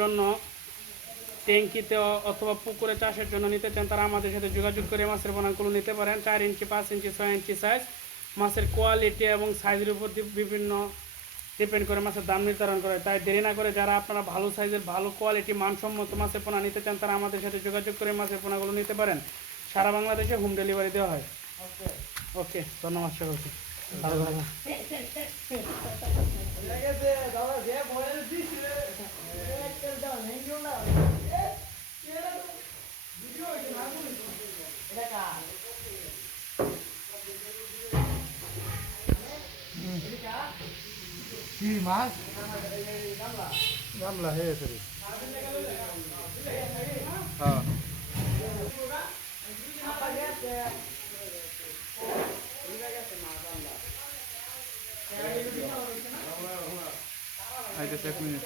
জন্য ট্যাঙ্কিতে অথবা পুকুরে চাষের জন্য নিতে চান তারা আমাদের সাথে যোগাযোগ করে মাছের পোনাগুলো নিতে পারেন। 4 ইঞ্চি, 5 ইঞ্চি, 6 ইঞ্চি সাইজ। মাছের কোয়ালিটি এবং সাইজের উপর বিভিন্ন ডিপেন্ড করে মাছের দাম নির্ধারণ করে। তাই দেরি না করে যারা আপনারা ভালো সাইজের, ভালো কোয়ালিটি, মানসম্মত মাছের পোনা নিতে চান তারা আমাদের সাথে যোগাযোগ করে মাছের পোনাগুলো নিতে পারেন। সারা বাংলাদেশে হোম ডেলিভারি দেওয়া হয়। ওকে, ধন্যবাদ সকলকে। ভালো থাকবেন। কি মাছ গামলা হয়ে গেছে হ্যাঁ আইতেছে 1 মিনিট